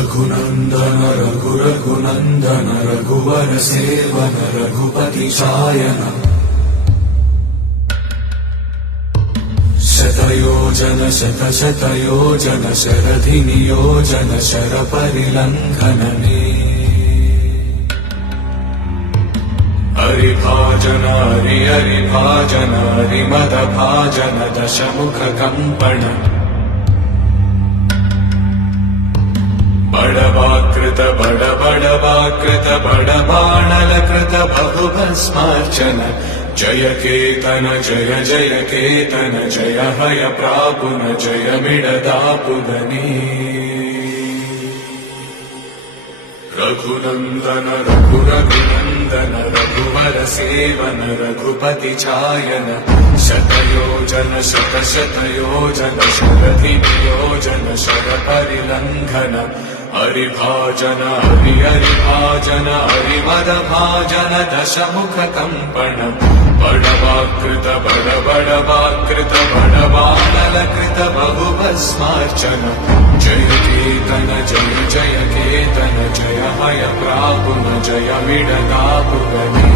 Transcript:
रघुनन्दन रघुनन्दन रघुवर seven Raghupati चायन शतयोजन शतशतयोजन शरधि नियोजन sir परिलङ्घनने हरिभाजन हरिभाजन हरिमदभाजन दशमुख कंपन बड़वाकृत बड़वाकृत बड़बाणलकृत बहुभस्मार्चन जय केतन जय जय केतन जय हय प्रापुन जय मिडदापुगनी रघुनन्दन रघुनन्दन रघुवर सेवन रघुपति चायन शतयोजन शतशतयोजन शरधि नियोजन शर परिलङ्घन हरिभाजन हरिभाजन हरिमदभाजन दशमुख कंपन बड़वाकृत बड़वाकृत बड़बाणलकृत बहुभस्मार्चन जय केतन जय जय केतन जय हय प्रापुन जय मिडदापुगनी